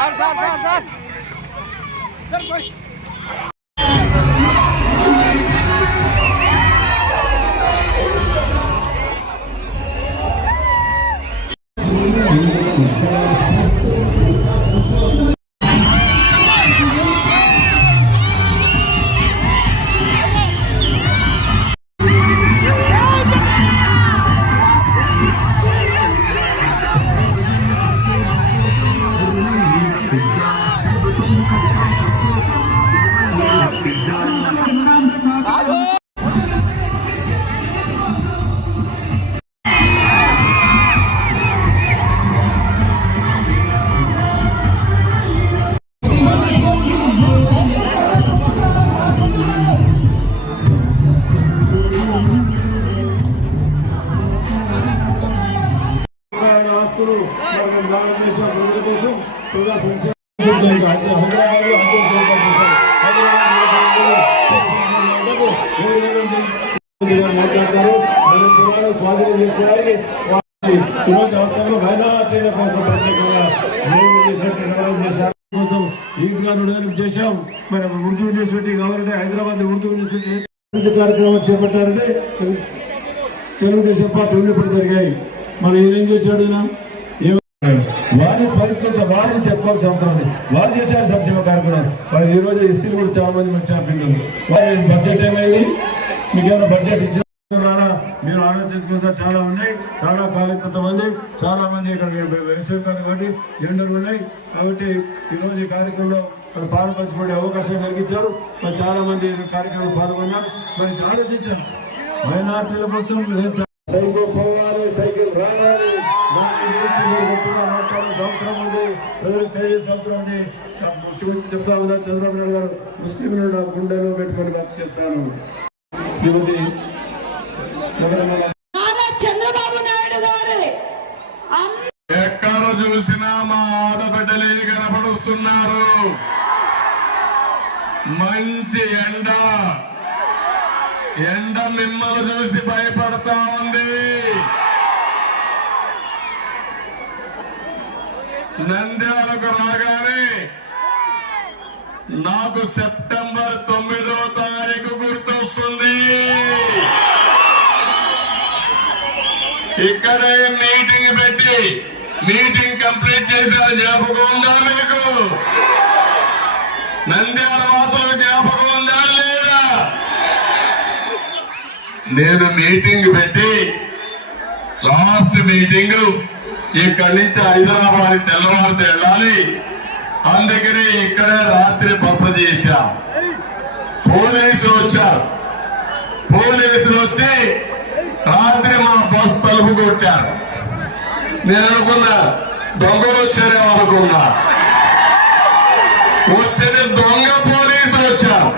三三三三。三 భక్తులు ప్రజల కోసం ప్రజా మాట్లాడతారు స్వాధీనం అవసరంలో కోసం ప్రత్యేకంగా చేశారు. కోసం ఈద్గా చేశాం మరి ఉర్దూ యూనివర్సిటీ కావాలంటే హైదరాబాద్ ఉర్దూ యూనివర్సిటీ కార్యక్రమం చేపట్టారంటే తెలుగుదేశం పార్టీ ఉన్నప్పుడు జరిగాయి. మరి ఏం చేశాడు ఈయన? ఏం- వారిని పరిష్కరించ వారిని చెప్పుకోవాల్సిన అవసరం ఉంది. వారు చేశారు సంక్షేమ కార్యక్రమం. వారు ఈ రోజు ఎస్సీలు కూడా చాలా మంది వచ్చారు పిల్లలు వారి బడ్జెట్ ఏమైంది? మీకేమైనా బడ్జెట్ ఇచ్చిన రానా మీరు ఆలోచించుకోవాల్సిన చాలా ఉన్నాయి. చాలా ఖాళీ కొంతమంది చాలా మంది ఇక్కడ వేసవి కాబట్టి ఎండలు ఉన్నాయి. కాబట్టి ఈరోజు ఈ కార్యక్రమంలో మరి పాలు అవకాశం కలిగించారు. మరి చాలా మంది కార్యక్రమంలో పాల్గొన్నారు. మరి ఆలోచించారు మైనార్టీల కోసం నేను పోవాలి సంవత్సరం ముస్లిం చెప్తా ఉన్నారు చంద్రబాబు నాయుడు గారు ముస్లింలు నా గుండెలో పెట్టుకొని చేస్తాను. శ్రీమతి శబరిమల. నారా చంద్రబాబు నాయుడు గారి అమ్మ ఎక్కడ చూసినా మా ఆడబిడ్డలే కనపడుస్తున్నారు. మంచి ఎండ నంద్యాలకు రాగానే నాకు సెప్టెంబర్ తొమ్మిదో తారీఖు గుర్తొస్తుంది. ఇక్కడే మీటింగ్ పెట్టి మీటింగ్ కంప్లీట్ చేశారు జ్ఞాపకం ఉందా మీకు? నంద్యాల వాసులు జ్ఞాపకం ఉందా లేదా? నేను మీటింగ్ పెట్టి లాస్ట్ మీటింగ్ ఇక్కడి నుంచి హైదరాబాద్ తెల్లవారితో వెళ్ళాలి అందుకని ఇక్కడే రాత్రి బస చేశాం. పోలీసులు వచ్చారు. పోలీసులు వచ్చి రాత్రి మా బస్ తలుపు కొట్టారు. నేను అనుకున్నా దొంగలు వచ్చారేమో అనుకున్నా. వచ్చేది దొంగ పోలీసులు వచ్చారు.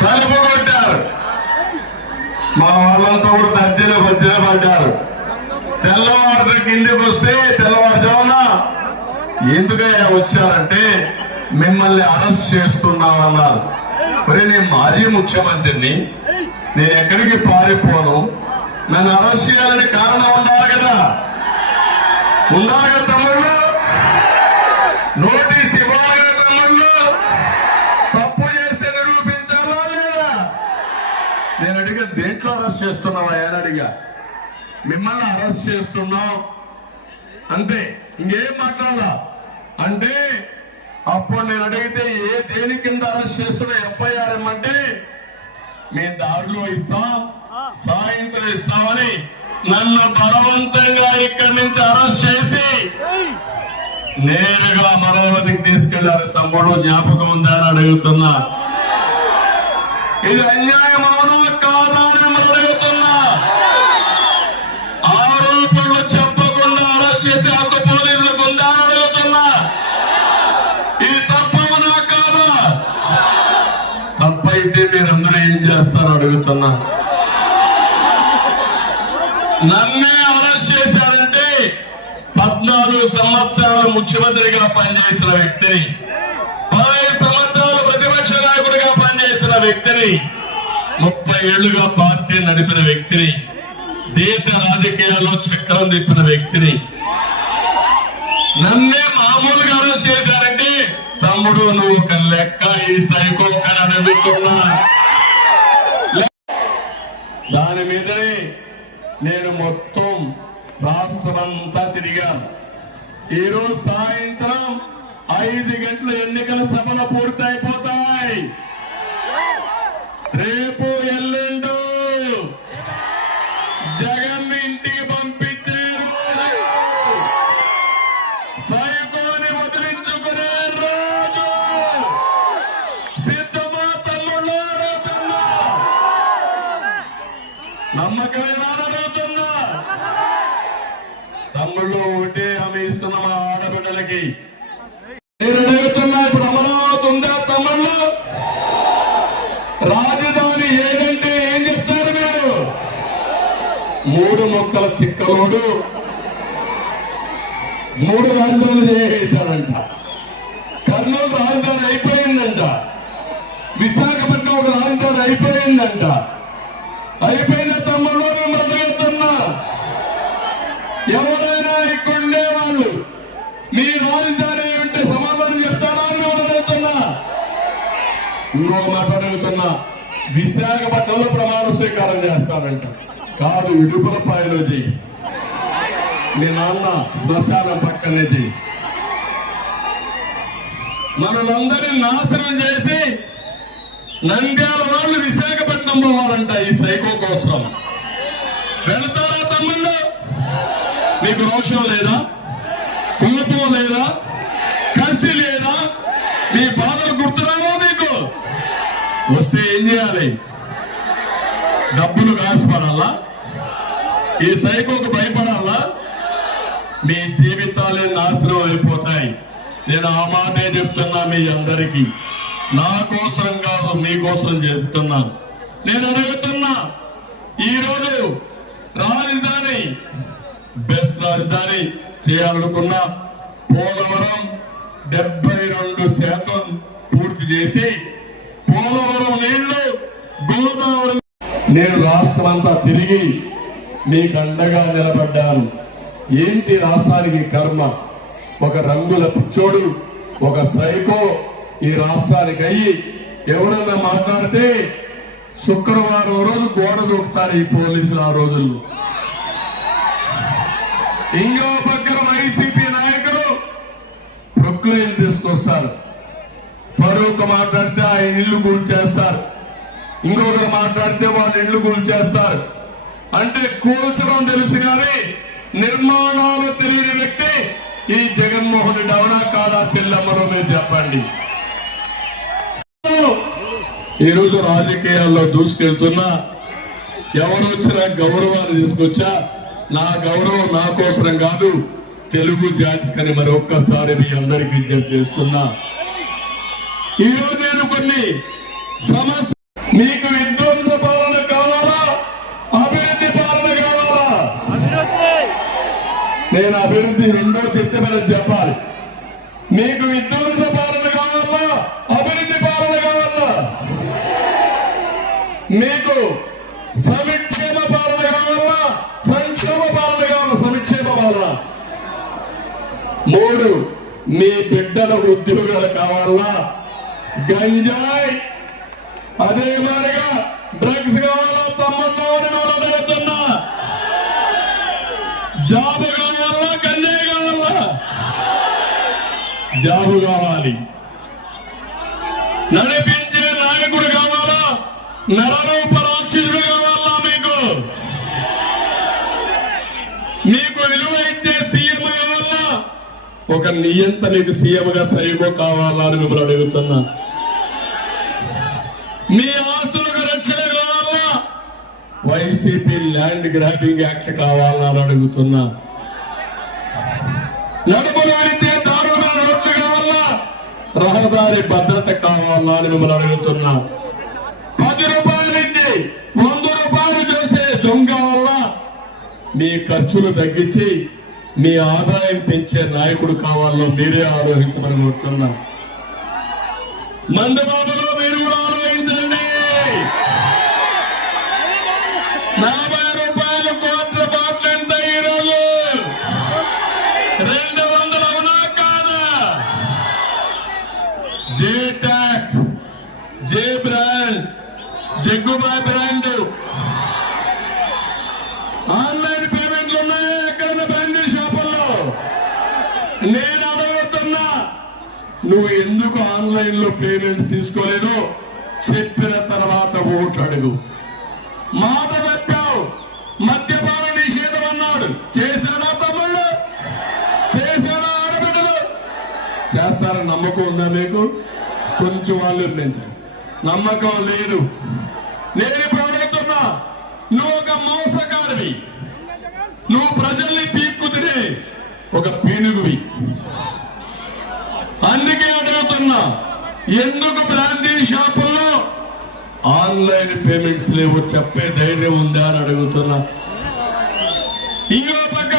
తలుపు కొట్టారు. మా వాళ్ళంతా కూడా తర్జన భర్జన పడ్డారు. ఇంటికి వస్తే తెల్లవారుజామున ఎందుకయ్యా వచ్చారంటే మిమ్మల్ని అరెస్ట్ చేస్తున్నామన్నారు మరి నేను మాజీ ముఖ్యమంత్రిని. నేను ఎక్కడికి పారిపోను? నన్ను అరెస్ట్ చేయాలని కారణం ఉండాలి కదా? ఉండాలి కదా తమ్ముళ్ళు? నోటీస్ ఇవ్వాలి కదా తమ్ముళ్ళు? తప్పు చేస్తే నిరూపించాలా లేదా? నేను అడిగా దేంట్లో అరెస్ట్ చేస్తున్నావా? అని అడిగా మిమ్మల్ని అరెస్ట్ చేస్తున్నాం. అంతే ఇంకేం మాట్లాడాలా? అంటే అప్పుడు నేను అడిగితే ఏ దేని కింద అరెస్ట్ చేస్తున్న ఎఫ్ఐఆర్ ఏమంటే మేము దారిలో ఇస్తాం సాయంత్రం ఇస్తామని నన్ను బలవంతంగా ఇక్కడి నుంచి అరెస్ట్ చేసి నేరుగా మరోవతికి తీసుకెళ్ళారు తమ్ముడు జ్ఞాపకం ఉందా అని అడుగుతున్నా. ఇది అన్యాయం అవునా మీరందరూ చేస్తారో అడుగుతున్నా. నన్నే అరెస్ట్ చేశారంటే పద్నాలుగు సంవత్సరాలు ముఖ్యమంత్రిగా పనిచేసిన వ్యక్తిని పదహైదు సంవత్సరాలు ప్రతిపక్ష నాయకుడిగా పనిచేసిన వ్యక్తిని ముప్పై ఏళ్ళుగా పార్టీ నడిపిన వ్యక్తిని దేశ రాజకీయాల్లో చక్రం తిప్పిన వ్యక్తిని నన్నే మామూలుగా అరెస్ట్ చేశారంటే తమ్ముడు నువ్వు ఒక లెక్క ఈ సైకో అని దాని మీదనే నేను మొత్తం రాష్ట్రమంతా తిరిగాను. ఈరోజు సాయంత్రం ఐదు గంటల ఎన్నికల సభలు పూర్తి అయిపోతాయి రేపు మూడు మొక్కల తిక్కలోడు మూడు రాజధానులు చేసేసాడంట కర్నూలు రాజధాని అయిపోయిందంట. విశాఖపట్నం ఒక రాజధాని అయిపోయిందంట. అయిపోయిన తమ్ముళ్ళు మొదలెత్తున్నా ఎవరైనా ఇక్కడుండే వాళ్ళు మీ రాజధాని ఉంటే సమాధానం చెప్తారా అని మొదలెత్తున్నా ఇంకొక మాట అడుగుతున్నా. విశాఖపట్నంలో ప్రమాణ స్వీకారం చేస్తారంట. కాదు ఇడుపులపాయలో మీ నాన్న శ్మశానం పక్కనేది. చెయ్యి నాశనం చేసి నంద్యాల వాళ్ళు విశాఖపట్నం పోవాలంట ఈ సైకో కోసం. వెళతారా తమ్ముళ్ళు? మీకు రోషం లేదా? కోపం లేదా? కసి లేదా? మీ బాధలు గుర్తురావా మీకు? వస్తే ఏం చేయాలి? డబ్బులు కాసుకోవాలా ఈ సైకోకు భయపడాలా? మీ జీవితాలే నాశనం అయిపోతాయి. నేను ఆ మాటే చెప్తున్నా మీ అందరికీ. నా కోసం కాదు మీకోసం చెప్తున్నాను. నేను అడుగుతున్నా ఈరోజు రాజధాని బెస్ట్ రాజధాని చేయాలనుకున్న పోలవరం డెబ్బై రెండు శాతం పూర్తి చేసి పోలవరం నీళ్ళు గోదావరి నేను రాష్ట్రం అంతా తిరిగి మీకు అండగా నిలబడ్డాను. ఏంటి రాష్ట్రానికి కర్మ? ఒక రంగుల పిచ్చోడు ఒక సైకో ఈ రాష్ట్రానికి అయ్యి ఎవరన్నా మాట్లాడితే శుక్రవారం రోజు గోడ దూకుతారు ఈ పోలీసులు ఆ రోజుల్లో. ఇంకో పక్కన వైసీపీ నాయకులు ప్రొక్లైన్ తీసుకొస్తారు. ఫరూక్ మాట్లాడితే ఆయన ఇల్లు గురి చేస్తారు ఇంకొకరు మాట్లాడితే వాళ్ళ ఇల్లు గురి చేస్తారు అంటే కూల్చడం తెలుసు కానీ నిర్మాణాలు తెలియని వ్యక్తి ఈ జగన్మోహన్ రెడ్డి అవునా కాదా చెల్లమ్మరో మీరు చెప్పండి. ఈ రోజు రాజకీయాల్లో దూసుకెళ్తున్నా ఎవరు వచ్చినా గౌరవాన్ని తీసుకొచ్చా? నా గౌరవం నా కోసరం కాదు తెలుగు జాతికని మరి ఒక్కసారి మీ అందరికి విజ్ఞప్తి చేస్తున్నా. ఈరోజు నేను కొన్ని సమస్య మీకు నేను అభివృద్ధి రెండో చెప్తే మనం చెప్పాలి. మీకు విధ్వంస పాలన కావాలా? అభివృద్ధి పాలన కావాలా? మీకు సమిక్షేమ పాలన కావాలా? సంక్షేమ పాలన కావాలా? సమిక్షేమ పాలన. మూడు మీ బిడ్డల ఉద్యోగాలు కావాలా? గంజాయి. అదే మాదిరిగా డ్రగ్స్ కావాలా? సంబంధం అని జాబ్ కావాలా గంజాయి కావాలా జాబు కావాలి. నడిపించే నాయకుడు కావాలా? నరరూప రాక్షసుడు కావాలా మీకు? మీకు విలువ ఇచ్చే సీఎం కావాలా? ఒక నియంత మీకు సీఎం గా సైకో కావాలా అని మిమ్మల్ని అడుగుతున్నా. మీ ఆస్తులకు రక్షణ కావాలా? వైసీపీ ల్యాండ్ గ్రాబింగ్ యాక్ట్ కావాలా అని అడుగుతున్నా. నడుములు రహదారి భద్రత కావాలా అని మిమ్మల్ని అడుగుతున్నాం. పది రూపాయలు ఇచ్చి వంద రూపాయలు చేసే దొంగ వల్ల మీ ఖర్చులు తగ్గించి మీ ఆదాయం పెంచే నాయకుడు కావాలో మీరే ఆలోచించమని కోరుతున్నాం. మందబాబులో మీరు కూడా ఆలోచించండి నలభై రూపాయలు కోట్ల బాట్లు ఎంత ఈరోజు రెండు వందలు అవునా నేను అడుగుతున్నా నువ్వు ఎందుకు ఆన్లైన్ పేమెంట్ తీసుకోలేదు చెప్పిన తర్వాత ఓటు అడుగు మాట తప్పావు మద్యపాన నిషేధం అన్నాడు. చేశాడా తమ్ముళ్ళు? చేశాడా ఆడబిడ్డలు? చేస్తారని నమ్మకం ఉందా మీకు? కొంచెం వాళ్ళు నిర్ణయించారు. నమ్మకం లేదు. నేను ఇప్పుడు అడుగుతున్నా నువ్వు ఒక మోసగాడివి. నువ్వు ప్రజల్ని పీక్కుతినే ఒక పీనుగువి. అందుకే అడుగుతున్నా ఎందుకు బ్రాందీ షాపుల్లో? ఆన్లైన్ పేమెంట్స్ లేవు చెప్పే ధైర్యం ఉందా అని అడుగుతున్నా. ఇంకో పక్క.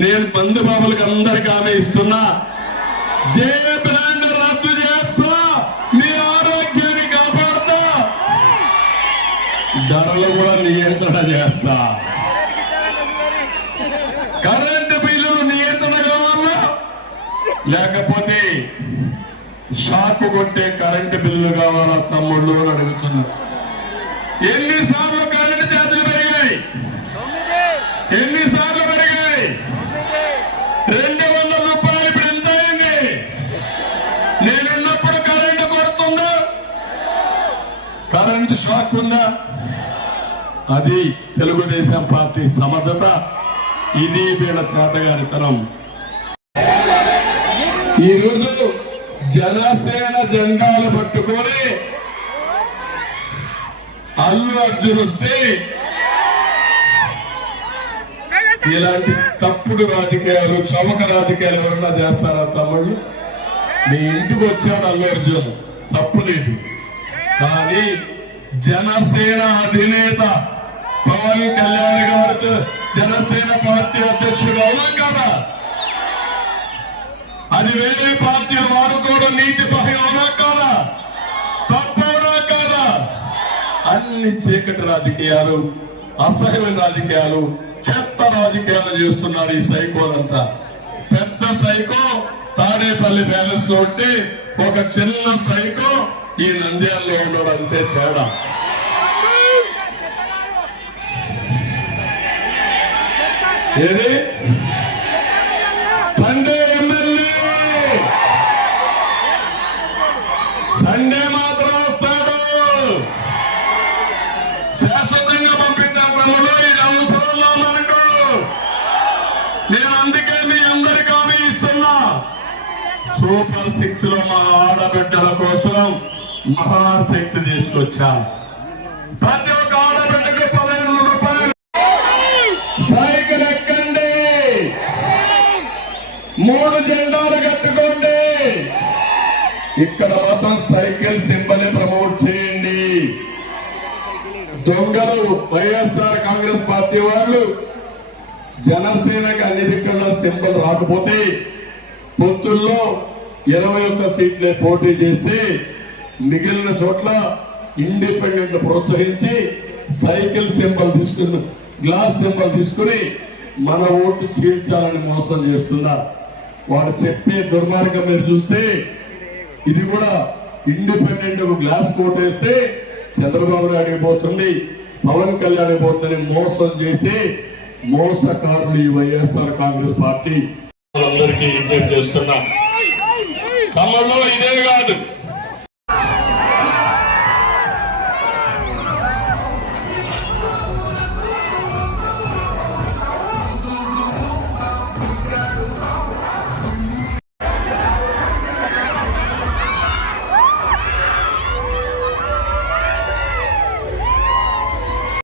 నేను మందు బాబులకు అందరికి ఆమె ఇస్తున్నా. జే బ్రాండ్ రద్దు చేస్తా. మీ ఆరోగ్యాన్ని కాపాడుతా. ధరలు కూడా నియంత్రణ చేస్తా. కరెంటు బిల్లులు నియంత్రణ కావాలా? లేకపోతే షాపు కొట్టే కరెంటు బిల్లు కావాలా తమ్ముళ్ళు అని అడుగుతున్నారు. ఎన్నిసార్లు కరెంటు ఛార్జీలు పెరిగాయి? ఎన్నిసార్లు పెరిగాయి? రెండు వందల రూపాయలు ఇప్పుడు ఎంత అయింది? నేనున్నప్పుడు కరెంటు కొడుతుందా? కరెంటు షాక్ ఉందా? అది తెలుగుదేశం పార్టీ సమర్థత. ఇది వీళ్ళ చేతగానితనం. ఈరోజు జనసేన జెండాలు పట్టుకొని అల్లు అర్జున్ వస్తే ఇలాంటి తప్పుడు రాజకీయాలు చమక రాజకీయాలు ఎవరన్నా చేస్తారా తమ్ముళ్ళు? మీ ఇంటికి వచ్చాడు అల్లు అర్జున్. తప్పులేదు కానీ జనసేన అధినేత పవన్ కళ్యాణ్ గారు జనసేన పార్టీ అధ్యక్షుడు అవ్వం కదా? అది వేరే పార్టీలు వాడుకోవడం నీతి భయం కాదా? తప్పవునా కాదా? అన్ని చీకటి రాజకీయాలు అసహ్యమైన రాజకీయాలు చెత్త రాజకీయాలు చేస్తున్నారు ఈ సైకోలంతా పెద్ద సైకో తాడేపల్లి బ్యాలెన్స్లో ఉంటే ఒక చిన్న సైకో ఈ నంద్యాలలో ఉండడం అంతే తేడా. ఏది? సూపర్ సిక్స్లో మా ఆడబిడ్డల కోసం మహాశక్తి తీసుకొచ్చాం. ప్రతి ఒక్క ఆడబిడ్డకు పదిహేను రూపాయలు. సైకిల్ ఎక్కండి. మూడు జెండాలు కట్టుకోండి. ఇక్కడ మాత్రం సైకిల్ సింబల్ ప్రమోట్ చేయండి. దొంగలు వైఎస్ఆర్ కాంగ్రెస్ పార్టీ వాళ్ళు జనసేనకి అన్ని దిక్కుల్లో సింబల్ రాకపోతే పొత్తుల్లో ఇరవై ఒక్క సీట్లే పోటీ చేస్తే మిగిలిన చోట్ల ఇండిపెండెంట్ ప్రోత్సహించి సైకిల్ సింబల్ తీసుకుని గ్లాస్ సింబల్ తీసుకుని మన ఓటు చీల్చాలని మోసం చేస్తున్నారు వారు చెప్పే దుర్మార్గం మీరు చూస్తే ఇది కూడా ఇండిపెండెంట్ గ్లాస్ కోటేస్తే చంద్రబాబు నాయుడు పోతుంది పవన్ కళ్యాణ్ పోతుంది మోసం చేసి మోసకారులు ఈ వైఎస్ఆర్ కాంగ్రెస్ పార్టీ అందరికీ విజ్ఞప్తి చేస్తున్నా. తమలో ఇదే కాదు